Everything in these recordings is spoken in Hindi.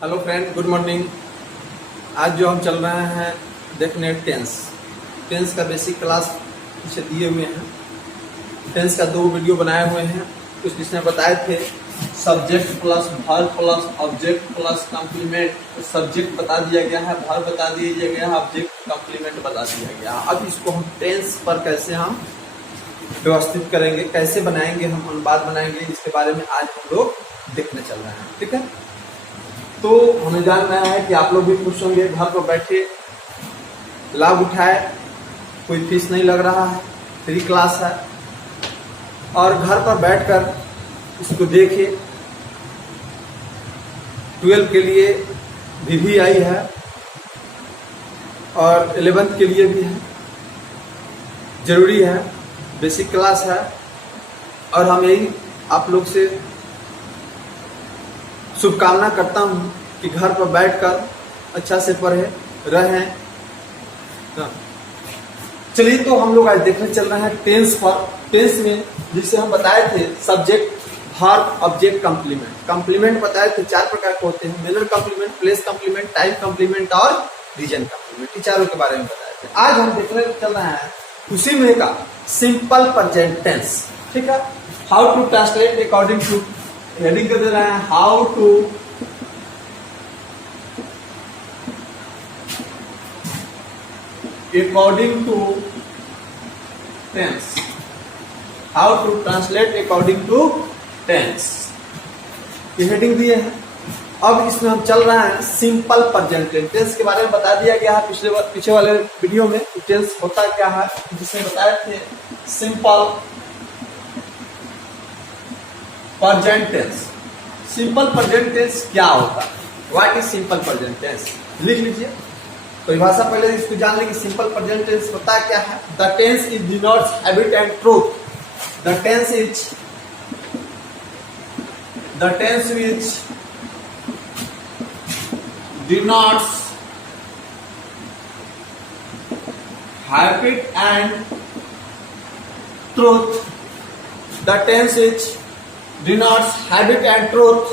Hello friend, good morning. आज जो हम चल रहे हैं देखने टेंस का बेसिक क्लास पीछे दिए हुए हैं। टेंस का 2 वीडियो बनाए हुए हैं। कुछ इसमें बताए थे subject plus verb plus object plus complement. तो सब्जेक्ट बता दिया गया है, वर्ब बता दिया गया है, ऑब्जेक्ट कॉम्प्लीमेंट बता दिया गया है। अब इसको हम टेंस पर कैसे हम व्यवस्थित करेंगे, कैसे बनाएंगे, हम अनुवाद बनाएंगे, इसके बारे में आज हम लोग देखने चल रहे हैं। ठीक है, तो हमें जानना है कि आप लोग भी खुश होंगे, घर पर बैठे लाभ उठाए, कोई फीस नहीं लग रहा है, फ्री क्लास है और घर पर बैठकर इसको देखे। 12 के लिए VVI है और 11th के लिए भी है, जरूरी है, बेसिक क्लास है। और हम यही आप लोग से शुभकामना करता हूं कि घर पर बैठकर अच्छा से पढ़े रहें। चलिए, तो हम लोग आज देखने चल रहे हैं टेंस पर। टेंस में जिसे हम बताए थे subject verb object complement. Complement बताए थे 4 प्रकार के होते हैं, manner complement, place complement, time complement और रीजन कॉम्प्लीमेंट। ये चारों के बारे में बताए थे। आज हम देखने चल रहे हैं उसी में का सिंपल प्रेजेंट टेंस। ठीक है, how to translate according to, heading कर दे रहे हैं how to according to tense, how to translate according to tense, ये हेडिंग दिए हैं। अब इसमें हम चल रहे हैं सिंपल प्रेजेंट टेंस के बारे में बता दिया गया है पीछे वाले वीडियो में। टेंस होता क्या है, जिसमें बताए थे simple present tense. Simple present tense क्या होता है, what is simple present tense, लिख लीजिए। परिभाषा पहले इसको जान लेंगे। सिंपल प्रेजेंट टेंस होता क्या है। The tense is denotes habit and truth. The tense which denotes habit and truth. The tense which denotes habit and truth.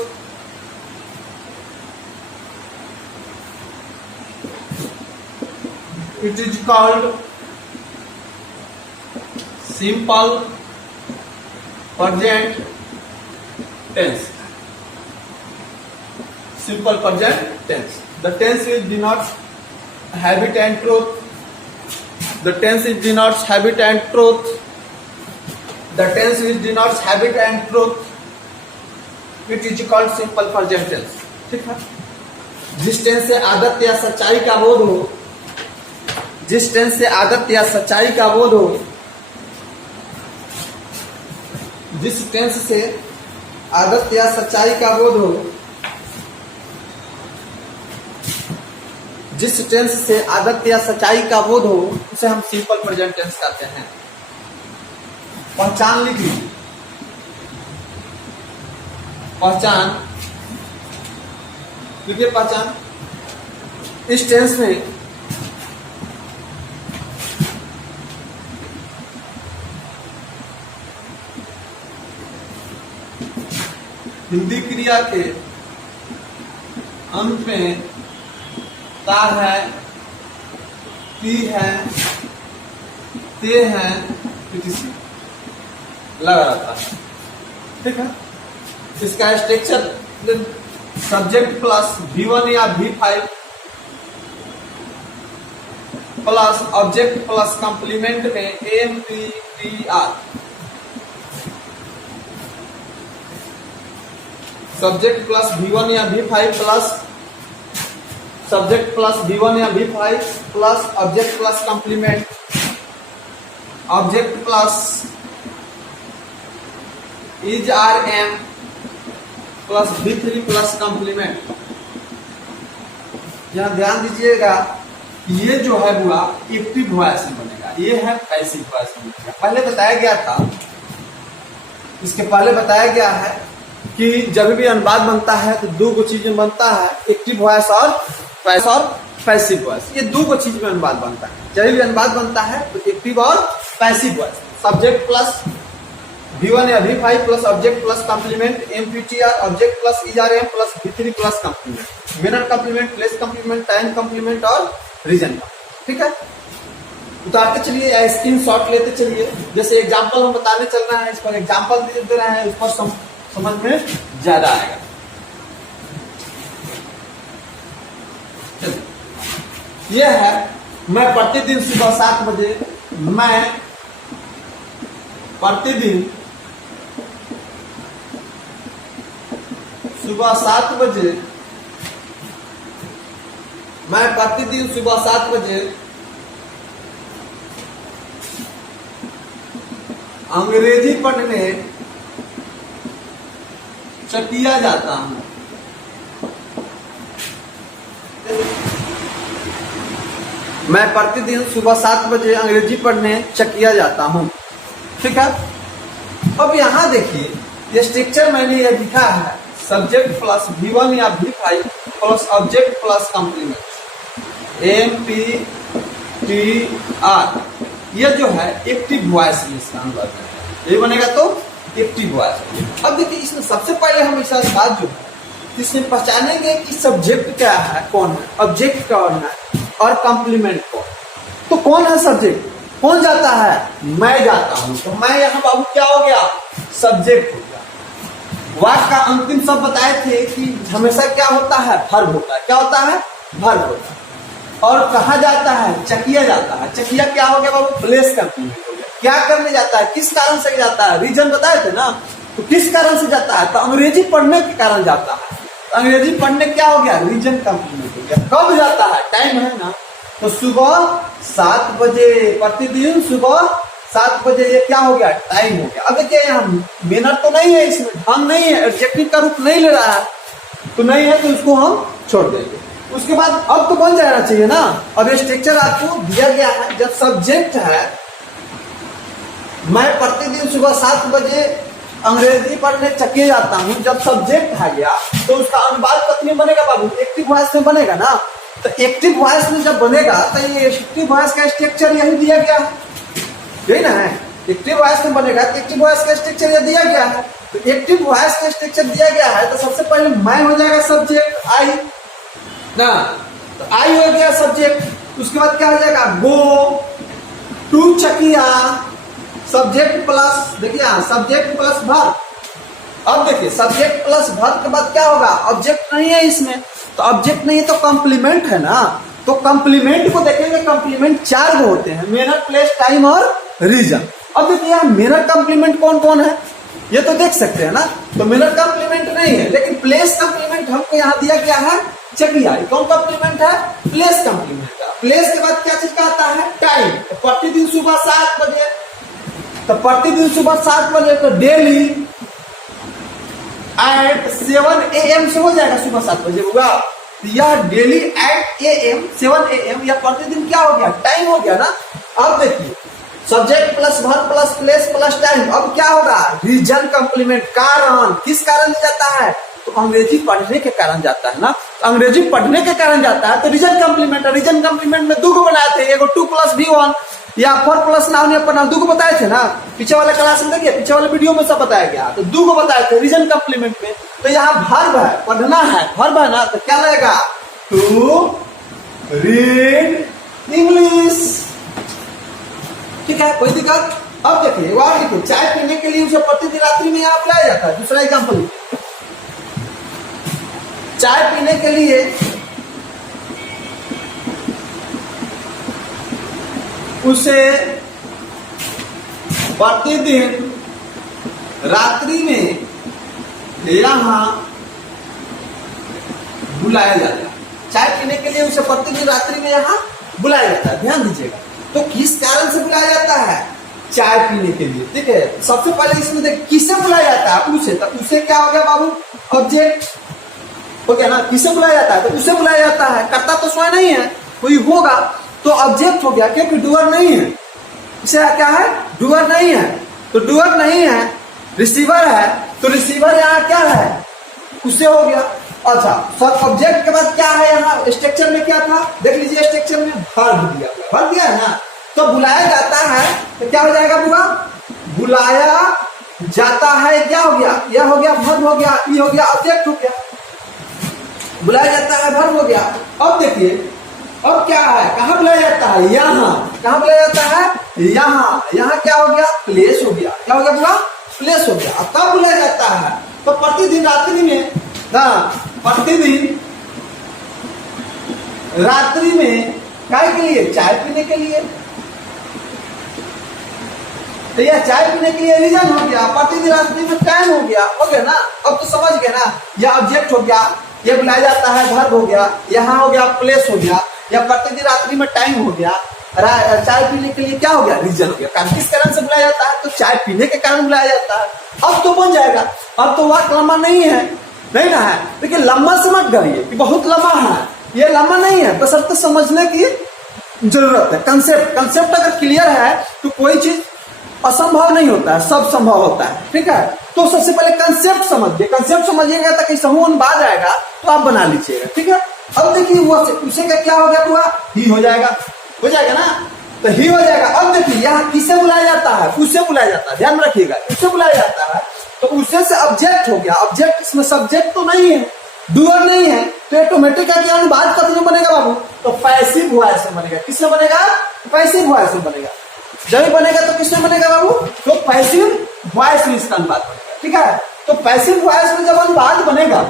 It is called simple present tense. Simple present tense. The tense which denotes habit and truth. The tense which denotes habit and truth. The tense which denotes habit and truth. It is called simple present tense. ठीक है, जिस टेंस से आदत या सच्चाई का बोध हो, जिस टेंस से आदत या सच्चाई का बोध हो, जिस टेंस से आदत या सच्चाई का बोध हो, जिस टेंस से आदत या सच्चाई का बोध हो, उसे हम सिंपल प्रेजेंट टेंस कहते हैं। पहचान लिख लीजिए। पहचान लिखिए। पहचान, इस टेंस में हिंदी क्रिया के अंत में ता है, ती है, ते है, etc. लगा रहता है। ठीक है, इसका स्ट्रक्चर सब्जेक्ट प्लस V1 या V5 plus object plus complement में MPTR। सब्जेक्ट प्लस V1 या V5 plus subject plus V1 या V5 plus object plus complement, object plus is RM plus V3 plus complement. यहां ध्यान दीजिएगा, ये जो है हुआ एक्टिव वॉइस में बनेगा, ये है पैसिव वॉइस में बनेगा। पहले बताया गया था, इसके पहले बताया गया है कि जब भी अनुवाद बनता है तो 2 चीज में बनता है, एक्टिव वॉइस और पैसिव वॉइस। ये 2 चीज में अनुवाद बनता है। जब भी अनुवाद बनता है तो एक्टिव और passive voice. Subject plus V1 या V5 plus object plus complement, MPTR object plus ERM plus V3 plus complement. Manner complement, place complement, time complement और रीजन का। ठीक है, उतारते चलिए या स्क्रीन शॉट लेते चलिए। जैसे एग्जाम्पल हम बताने चल रहे हैं, इस पर एग्जाम्पल दे रहे हैं, उस पर समझ में ज्यादा आएगा। ये है, मैं प्रतिदिन सुबह 7 बजे, मैं प्रतिदिन सुबह 7 बजे, मैं प्रतिदिन सुबह 7 बजे अंग्रेजी पढ़ने चकिया जाता हूं। मैं प्रतिदिन सुबह 7 बजे अंग्रेजी पढ़ने चकिया जाता हूं। ठीक है, अब यहां देखिए, ये स्ट्रक्चर मैंने ये लिखा है, सब्जेक्ट प्लस V1 या V5 plus object plus complement, MPTR। ये जो है एक्टिव वॉइस में इसका अनुवाद है, ये बनेगा तो एक्टिव वॉइस। अब देखिए, इसमें सबसे पहले हम इसका बात जो है, इसमें पहचानेंगे कि सब्जेक्ट क्या है, कौन है, ऑब्जेक्ट कौन है और कॉम्प्लीमेंट कौन। तो कौन है सब्जेक्ट, कौन जाता है, मैं जाता हूं। तो मैं यहाँ बाबू क्या हो गया, सब्जेक्ट हो गया। वाक्य का अंतिम शब्द बताए थे कि हमेशा क्या होता है, वर्ब होता है। क्या होता है, वर्ब होता है। और कहा जाता है, चकिया जाता है। चकिया क्या हो गया बाबू, प्लेस कॉम्प्लीमेंट हो गया। क्या करने जाता है, किस कारण से जाता है, रीजन बताए थे ना। तो किस कारण से जाता है, तो अंग्रेजी पढ़ने के कारण जाता है। तो अंग्रेजी पढ़ने क्या हो गया, रीजन कॉम्प्लीमेंट हो गया। कब जाता है, टाइम है ना, तो सुबह 7 बजे, प्रतिदिन सुबह 7 बजे, ये क्या हो गया, टाइम हो गया। अब देखिए, यहाँ मेनर तो नहीं है, इसमें ढंग नहीं है, एडजेक्टिव का रूप नहीं ले रहा है, तो नहीं है तो इसको हम छोड़ देंगे। उसके बाद अब तो बन जाना चाहिए ना। अब ये स्ट्रक्चर आपको दिया गया है। जब सब्जेक्ट है, मैं प्रतिदिन सुबह 7 बजे अंग्रेजी पढ़ने चकिया जाता हूं, जब सब्जेक्ट आ गया तो उसका अनुवाद कथन में बनेगा बाबू, एक्टिव वॉइस में बनेगा ना। तो एक्टिव वॉइस में जब बनेगा तो ये एक्टिव वॉइस का स्ट्रक्चर यही दिया गया है, यही ना है। एक्टिव वॉइस में बनेगा तो एक्टिव वॉइस का स्ट्रक्चर यह दिया गया है। तो एक्टिव वॉइस का स्ट्रक्चर दिया गया है, तो सबसे पहले मैं हो जाएगा सब्जेक्ट, आई ना, तो आई हो गया सब्जेक्ट। उसके बाद क्या हो जाएगा, गो टू चकिया, सब्जेक्ट प्लस, देखिए सब्जेक्ट प्लस वर्ब। अब देखिए, सब्जेक्ट प्लस वर्ब के बाद क्या होगा, ऑब्जेक्ट नहीं है इसमें, तो ऑब्जेक्ट नहीं है तो कॉम्प्लीमेंट है ना। तो कॉम्प्लीमेंट को देखेंगे, कॉम्प्लीमेंट 4 गो होते हैं, मेनर, प्लेस, टाइम और रीजन। अब देखिए, यहाँ मेनर कॉम्प्लीमेंट कौन कौन है, ये तो देख सकते हैं ना। तो मेनर कॉम्प्लीमेंट नहीं है, लेकिन प्लेस कॉम्प्लीमेंट हमको यहाँ दिया गया है, चकिया। कौन कॉम्प्लीमेंट है, प्लेस कॉम्प्लीमेंट है। प्लेस के बाद क्या चीज का आता है, टाइम। तो प्रतिदिन सुबह 7 बजे, तो प्रतिदिन सुबह 7 बजे, तो डेली एट 7 AM से हो जाएगा, सुबह 7 बजे होगा। तो यह डेली एट AM 7 AM, यह प्रतिदिन क्या हो गया, टाइम हो गया ना। अब देखिए, subject plus verb plus place plus time, अब क्या होगा, रीजन कॉम्प्लीमेंट। कारण, किस कारण से जाता है, तो अंग्रेजी पढ़ने के कारण जाता है ना। तो अंग्रेजी पढ़ने के कारण जाता है, तो रीजन कॉम्प्लीमेंट है। रीजन कॉम्प्लीमेंट में 2 गो बनाए थे, एगो 2 + V1 या 4 + नाउन या प्रनाउन, 2 गो बताए थे ना। पीछे वाले क्लास में देखिए, पीछे वाले वीडियो में सब बताया गया, तो 2 गो बताए थे रीजन कॉम्प्लीमेंट में। तो यहाँ वर्ब है, पढ़ना है, वर्ब है ना, तो क्या लगेगा, टू रीड इंग्लिश। ठीक है, कोई दिक्कत। अब देखिए, वहां लिखो, चाय पीने के लिए उसे प्रतिदिन रात्रि में यहाँ बुलाया जाता है। दूसरा एग्जाम्पल, चाय पीने के लिए उसे प्रतिदिन रात्रि में यहाँ बुलाया जाता है। चाय पीने के लिए उसे प्रतिदिन रात्रि में यहाँ बुलाया जाता है। ध्यान दीजिएगा, तो किस कारण से बुलाया जाता है, चाय पीने के लिए। ठीक है, सबसे पहले इसमें देख, किसे बुलाया जाता है, उसे। तो उसे क्या हो गया बाबू, ऑब्जेक्ट हो गया ना। किसे बुलाया जाता है, तो उसे बुलाया जाता है। करता तो स्वयं नहीं है, कोई होगा, तो ऑब्जेक्ट हो गया, क्योंकि डूअर नहीं है। इसे क्या है, डूअर नहीं है, तो डूअर नहीं है, रिसीवर है, तो रिसीवर यहाँ क्या है, उसे हो गया। अच्छा, सब ऑब्जेक्ट के बाद क्या है, यहाँ स्ट्रक्चर में क्या था, देख लीजिए, स्ट्रक्चर में वर्ब दिया, वर्ब दिया है ना। तो बुलाया जाता है, तो क्या हो जाएगा पूरा, बुलाया जाता है, क्या हो गया, यह हो गया वर्ब हो गया, ये हो गया ऑब्जेक्ट हो गया। बुलाया जाता है, वर्ब हो गया। अब देखिए अब क्या है, कहाँ बुलाया जाता है, यहाँ। कहाँ बुलाया जाता है, यहाँ। यहाँ क्या हो गया, प्लेस हो गया। क्या हो गया पूरा, प्लेस हो गया। अब कब बुलाया जाता है, तो प्रतिदिन रात्रि में ना, प्रतिदिन रात्रि में काय के लिए, चाय पीने के लिए। तो यह चाय पीने के लिए रीजन हो गया, प्रतिदिन रात्रि में टाइम हो गया ना। अब तो समझ गए ना, यह ऑब्जेक्ट हो गया, यह बुलाया जाता है वर्ब हो गया, यहाँ हो गया प्लेस हो गया, या प्रतिदिन रात्रि में टाइम हो गया, चाय पीने के लिए क्या हो गया, रीजन हो गया। कारण किस कारण से बुलाया जाता है, तो चाय पीने के कारण बुलाया जाता है। अब तो बन जाएगा, अब तो वाक्य लंबा नहीं है, नहीं ना है। देखिए लंबा से मत करिए कि बहुत लंबा है, ये लंबा नहीं है, बस अब तो समझने की जरूरत है। कंसेप्ट अगर क्लियर है तो कोई चीज असंभव नहीं होता है, सब संभव होता है। ठीक है, तो सबसे पहले कंसेप्ट समझिए, कंसेप्ट समझिएगा ताकि समूह बाद आएगा तो आप बना लीजिएगा। ठीक है, अब देखिए वो उसे का क्या हो गया, पूरा ही हो जाएगा ना, तो ही हो जाएगा। अब देखिए यहाँ किसे बुलाया जाता है, उससे बुलाया जाता है, ध्यान रखिएगा, उससे बुलाया जाता है। तो उससे से ऑब्जेक्ट हो गया, ऑब्जेक्ट इसमें सब्जेक्ट तो नहीं है, डूअर नहीं है, तो ऑटोमेटिक क्या अनुवाद कब बनेगा बाबू, तो पैसिव वॉइस में बनेगा। किसमें बनेगा, पैसिव वॉइस में बनेगा। जब बनेगा तो किसमें बनेगा बाबू, तो पैसिव वॉइस में इसका अनुवाद बनेगा। ठीक है, तो पैसिव वॉइस में जब अनुवाद बनेगा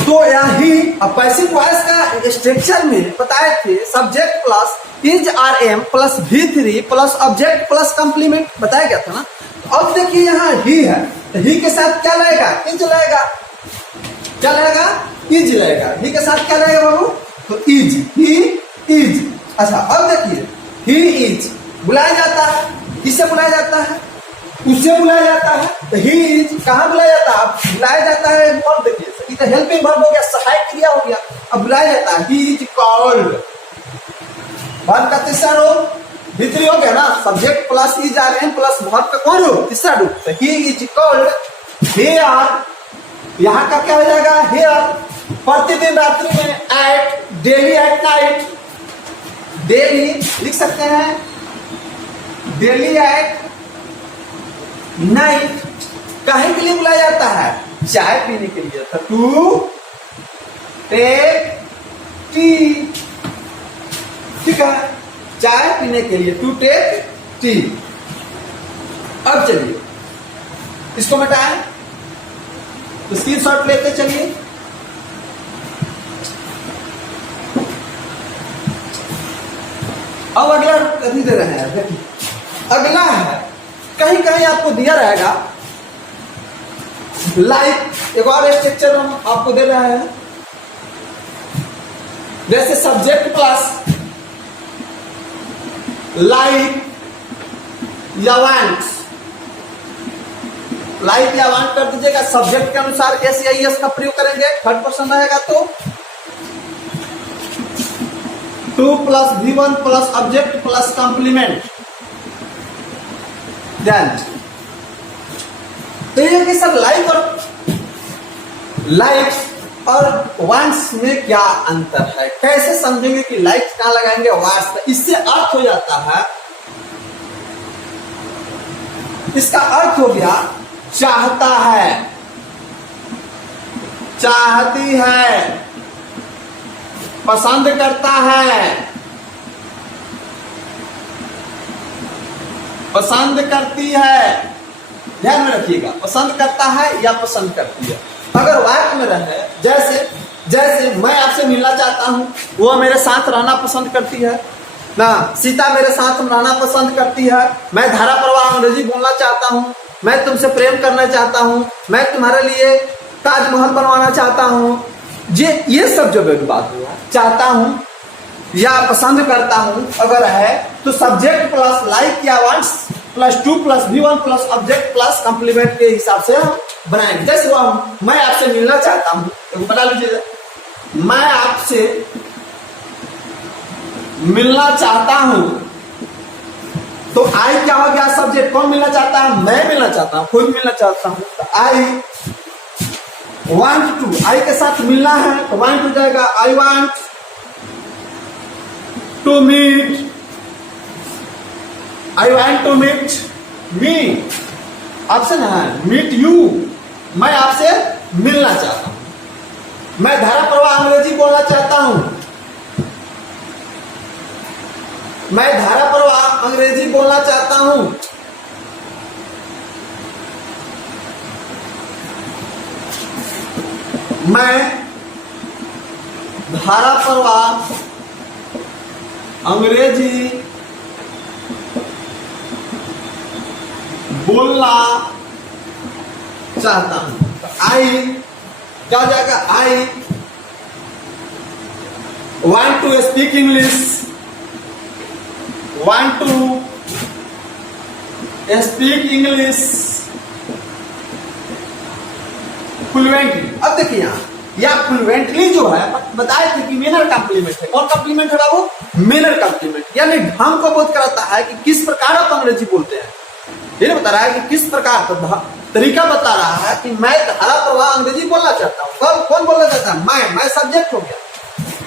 तो यही पैसिव वॉइस का स्ट्रक्चर में बताए थे, subject plus is R M plus V3 plus object plus complement बताया गया था ना। अब देखिए यहाँ ही है, तो ही के साथ क्या लगेगा, इज लगेगा। क्या लगेगा, इज लगेगा। ही के साथ क्या लगेगा बाबू, तो इज, ही इज। अच्छा अब देखिए ही इज बुलाया जाता है, किससे बुलाया जाता है, उससे बुलाया जाता है। तो ही इज कहाँ बुलाया जाता है, बुलाया जाता है वर्ब। देखिए तो हेल्पिंग वर्ब हो गया, सहायक क्रिया हो गया। अब बुलाया जाता है, ही इज कॉल्ड। वर्ब का तीसरा रूप V3 हो गया ना, subject plus is R M plus verb का कौन रूप, तीसरा रूप। तो ही इज कॉल्ड हियर। यहाँ का क्या हो जाएगा, हियर। प्रतिदिन रात्रि में, at, daily at night, daily लिख सकते हैं, डेली एट नाइट। काहे के लिए बुलाया जाता है, चाय पीने के लिए। था टू टेक टी। ठीक है, चाय पीने के लिए, टू टेक टी। अब चलिए इसको मिटाएं, तो स्क्रीनशॉट लेते चलिए। अब अगला कभी दे रहे हैं, देखिए अगला है, कहीं कहीं आपको दिया रहेगा लाइक। एक और स्ट्रक्चर हम आपको दे रहे हैं, जैसे सब्जेक्ट प्लस लाइक या वांट। लाइक या वांट कर दीजिएगा, सब्जेक्ट के अनुसार एस या एस का प्रयोग करेंगे, थर्ड पर्सन रहेगा तो 2 plus V1 plus object plus complement. Then तो ये कि सर लाइक और वांट्स में क्या अंतर है, कैसे समझेंगे कि लाइक कहां लगाएंगे, वांट्स। इससे अर्थ हो जाता है, इसका अर्थ हो गया चाहता है, चाहती है, पसंद करता है, पसंद करती है। ध्यान में रखिएगा, पसंद करता है या पसंद करती है। अगर वाक्य में रहे, जैसे मैं आपसे मिलना चाहता हूं, वो मेरे साथ रहना पसंद करती है ना, सीता मेरे साथ रहना पसंद करती है, मैं धारा प्रवाह अंग्रेजी बोलना चाहता हूं, मैं तुमसे प्रेम करना चाहता हूं, मैं तुम्हारे लिए ताजमहल बनवाना चाहता हूं। ये सब जो बात हुआ, चाहता हूं या पसंद करता हूं अगर है, तो सब्जेक्ट प्लस लाइक या wants plus 2 plus V1 plus object plus complement के हिसाब से हम बनाएंगे। जैसे वो मैं आपसे मिलना चाहता हूं, तो बता लीजिए, मैं आपसे मिलना चाहता हूं, तो आई क्या हो गया, सब्जेक्ट। कौन मिलना चाहता है, मैं मिलना चाहता हूं, खुद मिलना चाहता हूं। तो आई वांट टू, आई के साथ मिलना है तो वांट हो जाएगा, I want to meet, I want to meet me. Option है मीट यू, मैं आपसे मिलना चाहता हूं। मैं धारा प्रवाह अंग्रेजी बोलना चाहता हूं। मैं धारा प्रवाह अंग्रेजी बोलना चाहता हूं। मैं धारा प्रवाह अंग्रेजी बोलना चाहता हूं। आई क्या हो जाएगा? I want to speak English, want to speak English fluently. अब देखिए यह फ्लुएंटली जो है बताए थे कि मेनर कॉम्प्लीमेंट है। कौन कॉम्प्लीमेंट है बाबू? मेनर कॉम्प्लीमेंट, यानी ढंग को बोध कराता है कि किस प्रकार आप अंग्रेजी बोलते हैं। ये बता रहा है कि किस प्रकार तरीका बता रहा है कि मैं धारा प्रवाह अंग्रेजी बोलना चाहता हूँ। कौन बोलना चाहता है? मैं सब्जेक्ट हो गया।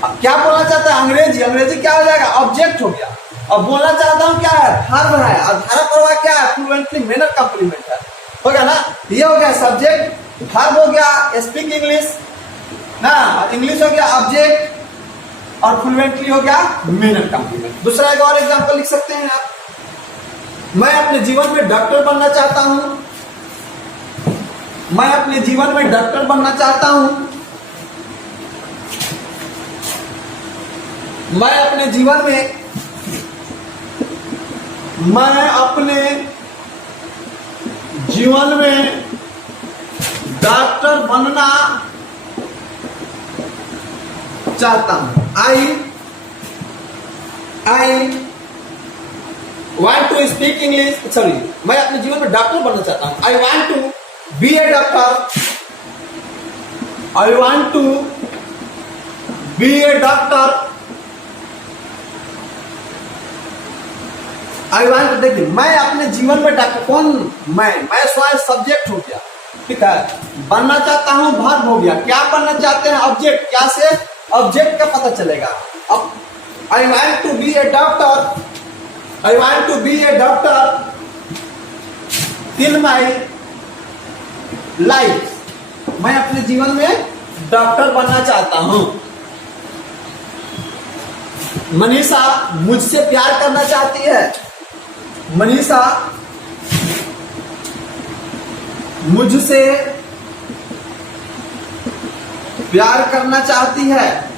अब क्या बोलना चाहता है? अंग्रेजी। अंग्रेजी क्या हो जाएगा? ऑब्जेक्ट हो गया। अब बोलना चाहता हूँ क्या है? वर्ब है। और धारा प्रवाह क्या है? फ्लुएंटली मेनर कॉम्प्लीमेंट है। हो गया ना? ये हो गया सब्जेक्ट, वर्ब हो गया स्पीक इंग्लिश ना, इंग्लिश हो गया ऑब्जेक्ट, और फ्लुएंटली हो गया मेनर कॉम्प्लीमेंट। दूसरा एक और एग्जांपल लिख सकते हैं आप। मैं अपने जीवन में डॉक्टर बनना चाहता हूं। मैं अपने जीवन में डॉक्टर बनना चाहता हूं। मैं अपने जीवन में डॉक्टर बनना चाहता हूं। I want to speak English, sorry, मैं अपने जीवन में डॉक्टर बनना चाहता हूं। I want to be a doctor. I want to be a doctor. I want, देखिए मैं अपने जीवन में डॉक्टर, कौन? मैं स्वयं सब्जेक्ट हो गया, ठीक है। बनना चाहता हूं वर्ब हो गया। क्या बनना चाहते हैं? ऑब्जेक्ट। क्या से? ऑब्जेक्ट का पता चलेगा। अब I want to be a doctor, I want to be a doctor in my life. मैं अपने जीवन में डॉक्टर बनना चाहता हूं। मनीषा मुझसे प्यार करना चाहती है। मनीषा मुझसे प्यार करना चाहती है।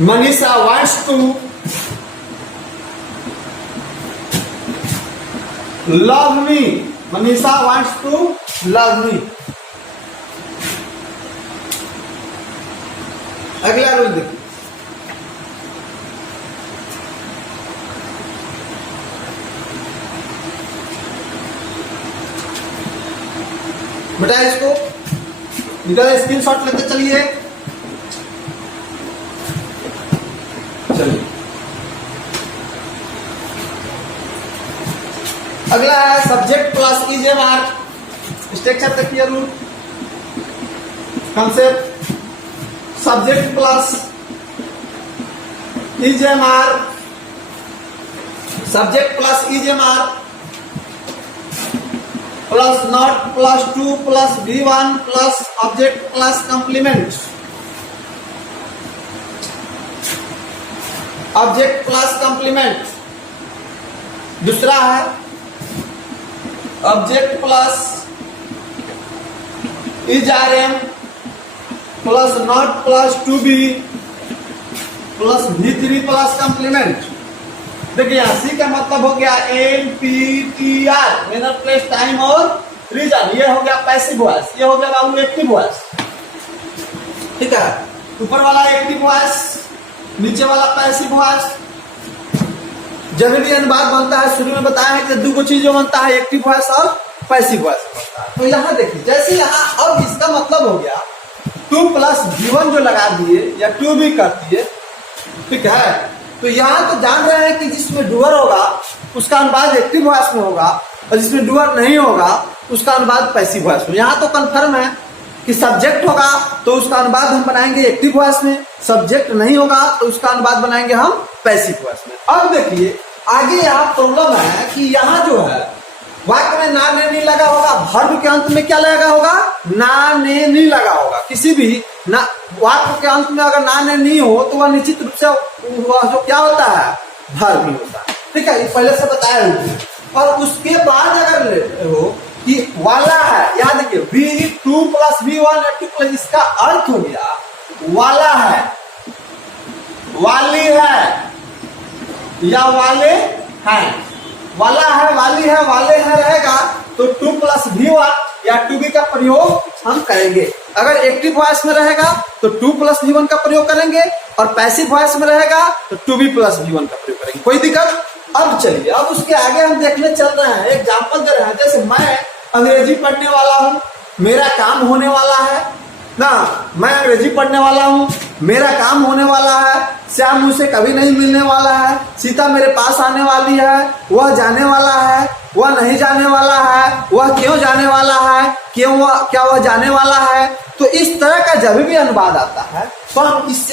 Manisha wants to love me. Manisha wants to love me. अगला रूल देखिए। बेटा इसको निकाल, स्क्रीनशॉट लेते चलिए। अगला है subject plus is M R. Structure देखिए, rule concept. Subject plus is M R, subject plus is M R plus not plus to plus V1 plus object plus complement. Object plus complement. दूसरा है object plus is R M plus not plus to be plus V3 plus complement. देखिए सी का मतलब हो गया NPTR, मैनर, प्लेस, टाइम और रीजन। ये हो गया पैसिव वॉइस, ये हो गया बाबू एक्टिव वॉइस, ठीक है। ऊपर वाला एक्टिव वॉइस, नीचे वाला पैसिव वॉइस। जब भी अनुवाद बनता है, शुरू में बताया है कि दो चीजों बनता है, एक्टिव वॉइस और पैसिव वॉइस बनता है। तो यहाँ देखिए, जैसे यहाँ अब इसका मतलब हो गया 2 प्लस V1 जो लगा दिए या 2 भी कर दिए, ठीक है। तो यहाँ तो जान रहे हैं कि जिसमें डुअर होगा उसका अनुवाद एक्टिव वॉइस में होगा, और जिसमें डुअर नहीं होगा उसका अनुवाद पैसिव वॉइस में। यहाँ तो कंफर्म है कि सब्जेक्ट होगा तो उसका अनुवाद हम बनाएंगे एक्टिव वॉइस में, सब्जेक्ट नहीं होगा तो उसका अनुवाद बनाएंगे हम पैसिव वॉइस में। अब देखिए आगे यहाँ प्रॉब्लम है कि यहाँ जो है वाक्य में ना ने नहीं लगा होगा, वर्ब के अंत में क्या लगा होगा, ना ने नहीं लगा होगा। किसी भी ना वाक्य के अंत में अगर ना ने नहीं हो तो वह निश्चित रूप से वह जो क्या होता है, वर्ब ही होता है। ठीक है, ये पहले से बताया हुआ। और उसके बाद अगर हो कि वाला है, याद रखिए V2 + V1 या 2 + इसका अर्थ हो गया वाला है, वाली है या वाले हैं। वाला है, वाली है, वाले हैं रहेगा तो 2 + V1 या 2V का प्रयोग हम करेंगे। अगर एक्टिव वॉइस में रहेगा तो 2 + V1 का प्रयोग करेंगे, और पैसिव वॉइस में रहेगा तो 2V + V1 का प्रयोग करेंगे। कोई दिक्कत? अब चलिए, अब उसके आगे हम देखने चल रहे हैं, एग्जाम्पल दे रहे हैं। जैसे मैं अंग्रेजी पढ़ने वाला हूं, मेरा काम होने वाला है ना, मैं अंग्रेजी पढ़ने वाला हूं, मेरा काम होने वाला है। श्याम मुझसे कभी नहीं मिलने वाला है, सीता मेरे पास आने वाली है, वह जाने वाला है, वह नहीं जाने वाला है, वह क्यों जाने वाला है, क्या वह जाने वाला है। तो इस तरह का जब भी अनुवाद आता है तो हम इस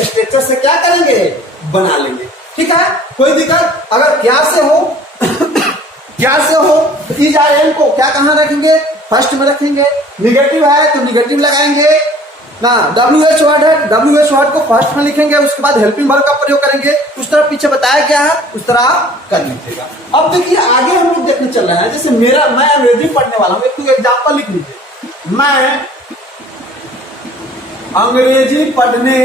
स्ट्रक्चर से क्या करेंगे, बना लेंगे। ठीक है, कोई दिक्कत? अगर क्या से हो क्या से हो तो इज आर एम को क्या कहां रखेंगे, फर्स्ट में रखेंगे। निगेटिव है तो निगेटिव लगाएंगे ना, WH वर्ड है, WH वर्ड को फर्स्ट में लिखेंगे, उसके बाद हेल्पिंग वर्ब का प्रयोग करेंगे। उस तरह पीछे बताया क्या है उस तरह आप कर लीजिएगा। अब देखिए आगे हम लोग देखने चल रहे हैं। जैसे मैं अंग्रेजी पढ़ने वाला हूं, एक एग्जाम्पल लिख लीजिए। मैं अंग्रेजी पढ़ने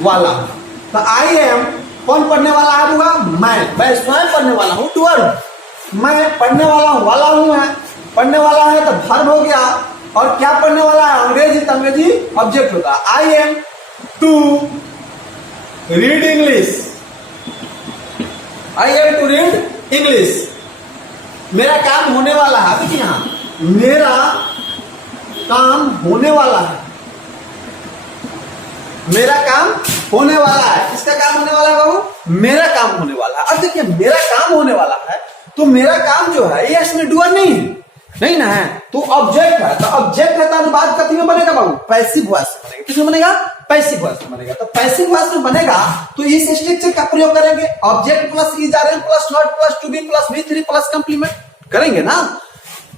वाला हूं, तो आई एम कौन पढ़ने वाला है, होगा मैं स्वयं पढ़ने वाला हूं, टू वर्ब। मैं पढ़ने वाला हूं है, पढ़ने वाला है तो वर्ब हो गया। और क्या पढ़ने वाला है, अंग्रेजी, तो अंग्रेजी ऑब्जेक्ट होता है। I am to read English, I am to read English. मेरा काम होने वाला है, देखिए यहां मेरा काम होने वाला है, मेरा काम होने वाला है। किसका काम होने वाला है बाबू, मेरा काम होने वाला है। अब देखिए मेरा काम होने वाला है तो मेरा काम जो है ये इसमें डूअर नहीं है, नहीं ना है, तो ऑब्जेक्ट है। तो ऑब्जेक्ट है तो अनुवाद कथी में बनेगा बाबू, पैसिव वॉइस में बनेगा। किसमें बनेगा, पैसिव वॉइस में बनेगा। तो पैसिव वॉइस में बनेगा तो इस स्ट्रक्चर का प्रयोग करेंगे, object plus is R M plus not plus to be plus V3 plus complement करेंगे ना,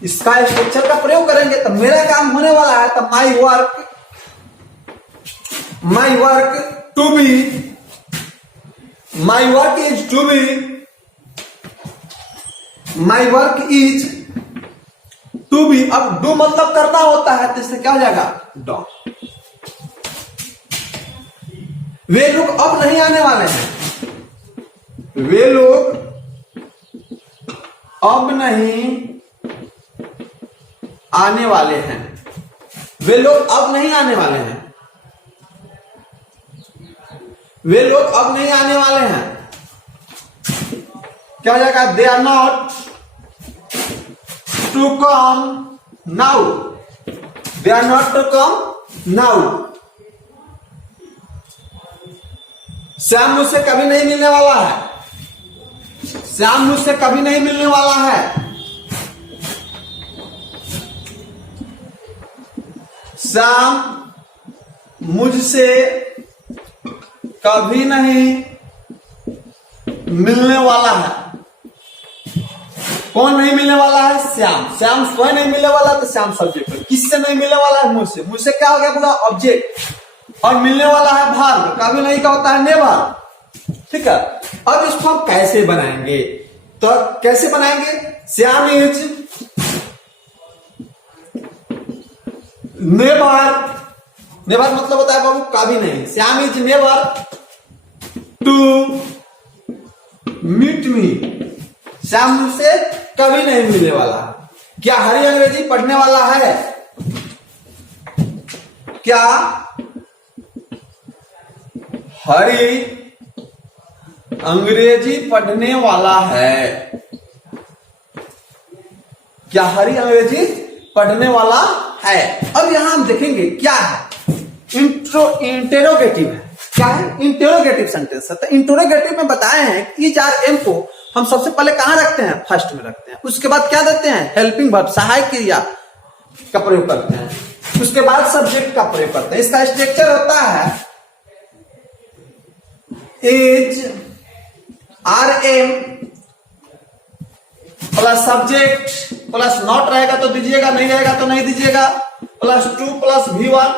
इसका स्ट्रक्चर का प्रयोग करेंगे। तो मेरा काम होने वाला है तो my work to be, my work is to be, my work is to be. अब डू मतलब करना होता है तो इससे क्या हो जाएगा, डॉन। वे लोग अब नहीं आने वाले हैं, वे लोग अब नहीं आने वाले हैं, वे लोग अब नहीं आने वाले हैं, वे लोग अब नहीं आने वाले हैं। क्या हो जाएगा, they are not to come now, they are not to come now. Shyam मुझसे कभी नहीं मिलने वाला है, श्याम मुझसे कभी नहीं मिलने वाला है, श्याम मुझसे कभी नहीं मिलने वाला है। कौन नहीं मिलने वाला है, श्याम। श्याम स्वयं नहीं मिलने वाला तो श्याम सब्जेक्ट है। किससे नहीं मिलने वाला है, मुझसे। मुझसे क्या हो गया पूरा ऑब्जेक्ट, और मिलने वाला है वर्ब। कभी नहीं का होता है नेवर। ठीक है, अब इसको हम कैसे बनाएंगे, तो कैसे बनाएंगे, श्याम इज नेवर, नेवर मतलब होता है बाबू कभी नहीं। Shyam is never to meet me, Shyam मुझसे कभी नहीं मिलने वाला। क्या हरी अंग्रेजी पढ़ने वाला है, क्या हरी अंग्रेजी पढ़ने वाला है, क्या हरी अंग्रेजी पढ़ने वाला है। अब यहां हम देखेंगे क्या है, इंटेरोगेटिव है। क्या है, इंटेरोगेटिव सेंटेंस है। तो इंटेरोगेटिव में बताए हैं कि इज आर एम को हम सबसे पहले कहां रखते हैं, फर्स्ट में रखते हैं। उसके बाद क्या देते हैं, हेल्पिंग वर्ब, सहायक क्रिया का प्रयोग करते हैं। उसके बाद सब्जेक्ट का प्रयोग करते हैं। इसका स्ट्रक्चर होता है is R M plus subject plus not रहेगा तो दीजिएगा, नहीं रहेगा तो नहीं दीजिएगा, plus 2 plus V1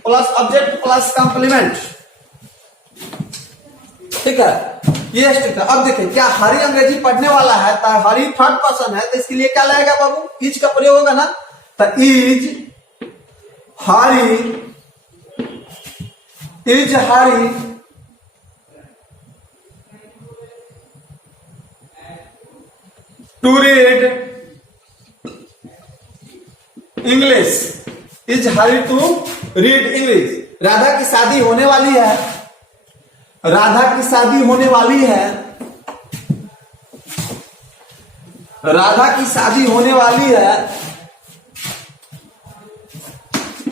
plus object plus complement. ठीक है, ये स्टेप है। अब देखिए क्या हरी अंग्रेजी पढ़ने वाला है तो हरी थर्ड पर्सन है तो इसके लिए क्या लगेगा बाबू, इज का प्रयोग होगा ना, तो is Hari, is Hari to read English, is Hari to read English. Radha की शादी होने वाली है, राधा की शादी होने वाली है, राधा की शादी होने वाली है,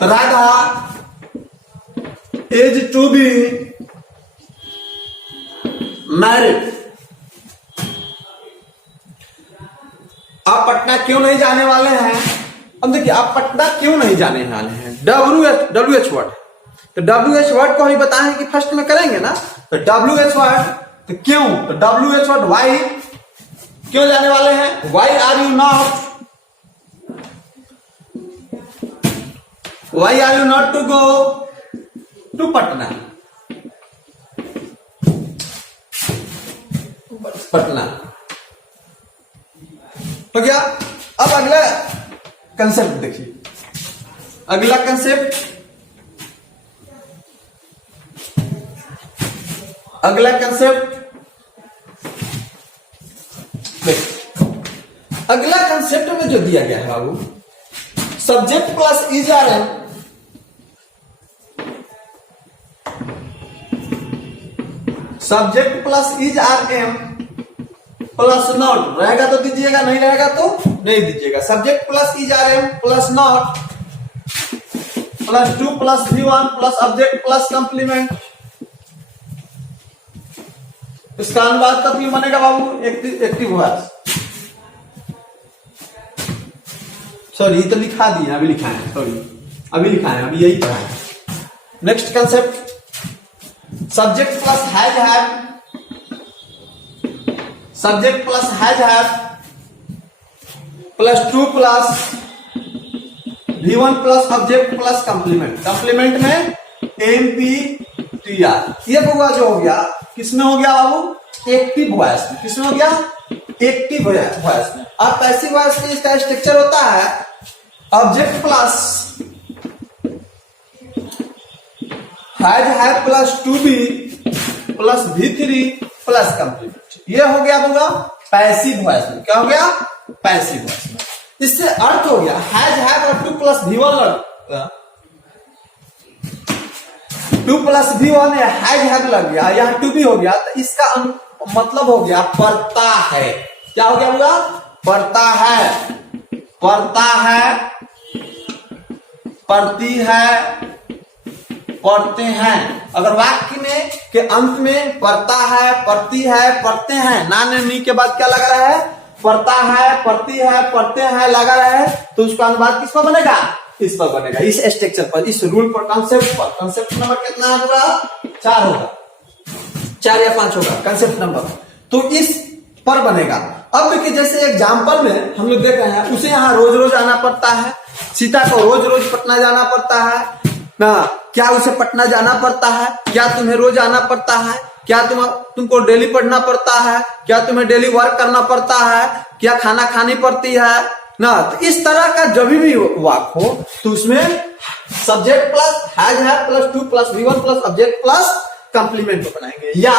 Radha is to be married. आप पटना क्यों नहीं जाने वाले हैं? अब देखिए आप पटना क्यों नहीं जाने वाले हैं, WH वर्ड, तो WH वर्ड को हम बताएं कि फर्स्ट में करेंगे ना, तो WH वर्ड तो क्यों, तो WH वर्ड वाई, क्यों जाने वाले हैं, why are you not, why are you not to go to Patna, Patna हो गया। अब अगला कंसेप्ट देखिए, अगला कंसेप्ट, अगला कंसेप्ट अगला कंसेप्ट में जो दिया गया है बाबू, subject plus is are M, subject plus is R M plus not रहेगा तो दीजिएगा, नहीं रहेगा तो नहीं दीजिएगा। Subject plus is R M plus not plus 2 plus V1 plus object plus complement. इसका अनुवाद कब बनेगा बाबू, एक्टिव वॉइस, सॉरी ये तो लिखा दिया, अभी लिखा है, सॉरी अभी लिखा है, अभी यही पढ़ा है। Next concept, subject plus have, subject plus have plus 2 plus V1 plus object plus complement, complement में MPTR। ये बुआ जो हो गया किसमें हो गया बाबू, एक्टिव वॉइस में, किसमें हो गया, एक्टिव वॉइस में। और पैसिव वॉइस में इसका स्ट्रक्चर होता है object plus have plus 2B plus V3 plus complement. ये हो गया होगा पैसिव वॉइस में, क्या हो गया, पैसिव वॉइस में। इससे अर्थ हो गया हैव और 2 plus V1 2 plus V1 have लग गया, यहाँ 2B हो गया, तो इसका मतलब हो गया पढ़ता है। क्या हो गया होगा, पढ़ता है, पढ़ता है, पढ़ती है, पढ़ते हैं। अगर वाक्य में के अंत में पढ़ता है, पढ़ती है, पढ़ते हैं, नान नी के बाद क्या लगा रहा है, पढ़ता है, पढ़ती है, पढ़ते हैं लगा रहा है, तो उसका अनुवाद किस पर बनेगा, इस पर बनेगा, इस स्ट्रक्चर पर, इस रूल पर, कंसेप्ट पर। कंसेप्ट नंबर कितना होगा, 4 होगा, 4 या 5 होगा कंसेप्ट नंबर, तो इस पर बनेगा। अब देखिए जैसे एग्जाम्पल में हम लोग देख रहे हैं, उसे यहाँ रोज रोज आना पड़ता है, सीता को रोज रोज पटना जाना पड़ता है ना, क्या उसे पटना जाना पड़ता है, क्या तुम्हें रोज आना पड़ता है, क्या तुमको डेली पढ़ना पड़ता है, क्या तुम्हें डेली वर्क करना पड़ता है, क्या खाना खानी पड़ती है ना। तो इस तरह का जब भी वाक्य हो तो उसमें subject plus have plus 2 plus V1 plus object plus complement को बनाएंगे, या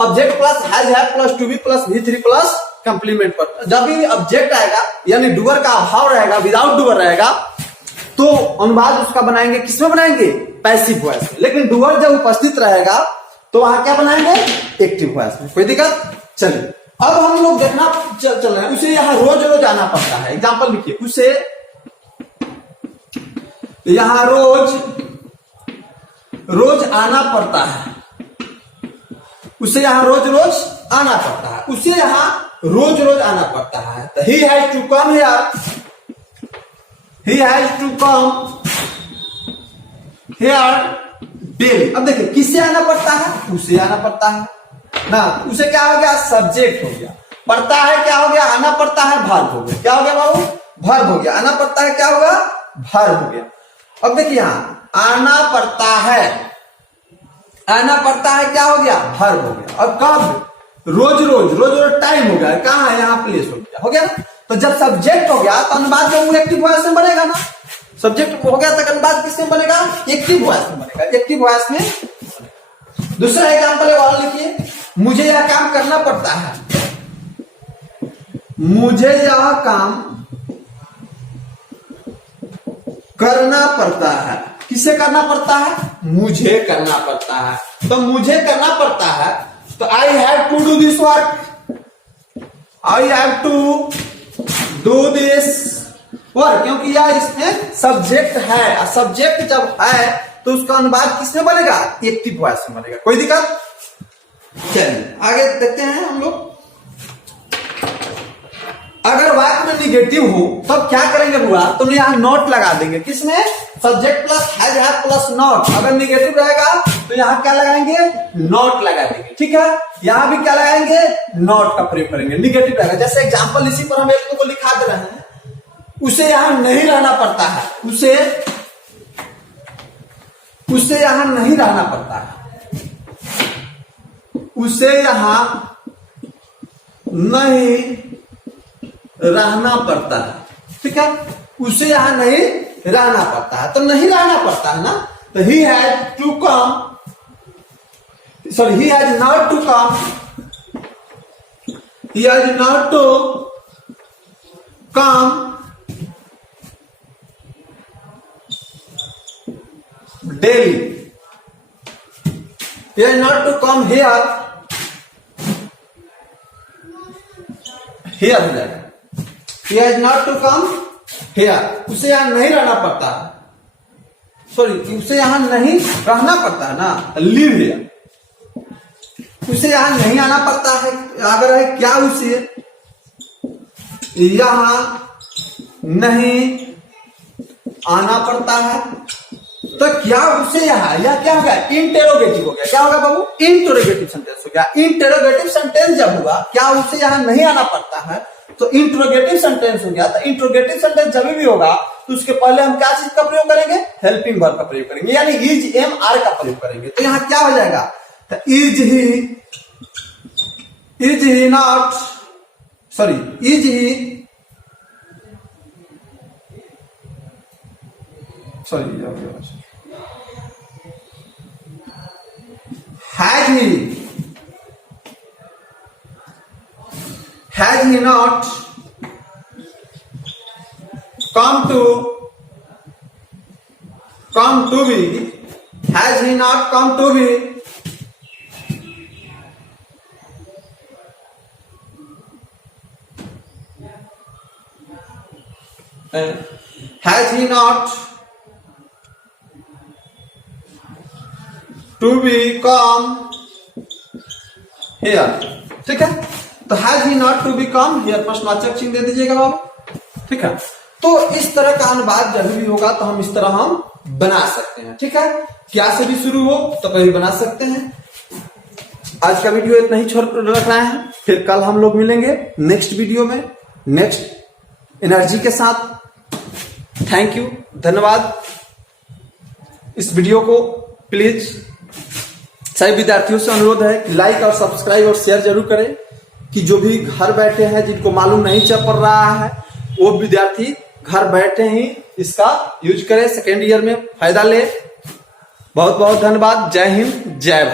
object plus have plus 2B plus V3 plus complement पर। जब भी ऑब्जेक्ट आएगा यानी डूअर का अभाव रहेगा, विदाउट डूअर रहेगा, तो अनुवाद उसका बनाएंगे, किसमें बनाएंगे, पैसिव वॉइस में। लेकिन डूअर जब उपस्थित रहेगा तो वहां क्या बनाएंगे, एक्टिव वॉइस में। कोई दिक्कत, चलिए अब हम लोग देखना चल रहे हैं, उसे यहाँ रोज रोज आना पड़ता है। एग्जाम्पल लिखिए, उसे यहाँ रोज रोज आना पड़ता है, उसे यहाँ रोज रोज आना पड़ता है, उसे यहाँ रोज रोज आना पड़ता है। तो he has to come here, he has to come here daily. अब देखिए किससे आना पड़ता है, उसे आना पड़ता है ना, उसे क्या हो गया, सब्जेक्ट हो गया। पड़ता है क्या हो गया, आना पड़ता है भार्ब हो गया। क्या हो गया बाबू, भार्ब हो गया। आना पड़ता है क्या होगा, भार्ब हो गया। अब देखिए यहां आना पड़ता है, आना पड़ता है क्या हो गया, भार्ब हो गया। अब कब, रोज रोज, रोज रोज टाइम हो गया, कहां है यहाँ प्लेस हो गया ना। तो जब सब्जेक्ट हो गया तो अनुबाद जो एक्टिव वॉइस में बनेगा ना, सब्जेक्ट हो गया तो अनुबाद किसमें बनेगा, एक्टिव वॉइस में बनेगा, एक्टिव वॉइस में। दूसरा एग्जांपल और लिखिए, मुझे यह काम करना पड़ता है, मुझे यह काम करना पड़ता है। किसे करना पड़ता है, मुझे करना पड़ता है। तो मुझे करना पड़ता है तो I have to do this work, I have to do this work, क्योंकि यह इसमें सब्जेक्ट है। सब्जेक्ट जब है तो उसका अनुवाद किसमें बनेगा, एक्टिव वॉइस में बनेगा। कोई दिक्कत, चलिए आगे देखते हैं हम लोग। अगर वाक्य में निगेटिव हो तब क्या करेंगे बुआ, तुम यहां नोट लगा देंगे, किसमें, subject plus has have plus not. अगर निगेटिव रहेगा तो यहां क्या लगाएंगे, नॉट लगा देंगे, ठीक है। यहां भी क्या लगाएंगे, नॉट का प्रयोग करेंगे, निगेटिव रहेगा। जैसे एग्जांपल इसी पर हम एक को लिखा दे रहे हैं, उसे यहां नहीं रहना पड़ता है, उसे यहां नहीं रहना पड़ता है, उसे यहां नहीं रहना पड़ता है, ठीक है। उसे यहां नहीं रहना पड़ता है, तो नहीं रहना पड़ता है ना, तो he has to come, sorry he has not to come, he has not to come daily, he has not to come here हो जाएगा, he has not to come here, उसे यहां नहीं रहना पड़ता है, सॉरी उसे यहां नहीं रहना पड़ता है ना, लिव हियर, उसे यहां नहीं आना पड़ता है। अगर है क्या, उसे यहां नहीं आना पड़ता है, तो क्या उसे यहां, यह क्या हो गया, इंटेरोगेटिव हो गया। क्या होगा बाबू, इंटेरोगेटिव सेंटेंस हो गया। इंटेरोगेटिव सेंटेंस जब हुआ, क्या उसे यहां नहीं आना पड़ता है, तो इंट्रोगेटिव सेंटेंस हो गया। तो इंट्रोगेटिव सेंटेंस जब भी होगा तो उसके पहले हम क्या चीज का प्रयोग करेंगे, हेल्पिंग वर्ब का प्रयोग करेंगे, यानी इज एम आर का प्रयोग करेंगे। तो यहां क्या हो जाएगा, तो is he not, sorry is he, sorry has he not come to be, has he not come to be, has he not to be come here, ठीक है। तो has he not to be come here, प्रश्नवाचक चिन्ह दे दीजिएगा बाबू, ठीक है। तो इस तरह का अनुवाद जब भी होगा तो हम इस तरह हम बना सकते हैं, ठीक है। क्या से भी शुरू हो तो कभी बना सकते हैं। आज का वीडियो इतना ही छोड़ रखना है, फिर कल हम लोग मिलेंगे नेक्स्ट वीडियो में, नेक्स्ट एनर्जी के साथ। थैंक यू, धन्यवाद। इस वीडियो को प्लीज सभी विद्यार्थियों से अनुरोध है कि लाइक और सब्सक्राइब और शेयर जरूर करें, कि जो भी घर बैठे हैं, जिनको मालूम नहीं चल पड़ रहा है, वो विद्यार्थी घर बैठे ही इसका यूज करें, सेकेंड ईयर में फायदा ले। बहुत बहुत धन्यवाद। जय हिंद, जय भारत।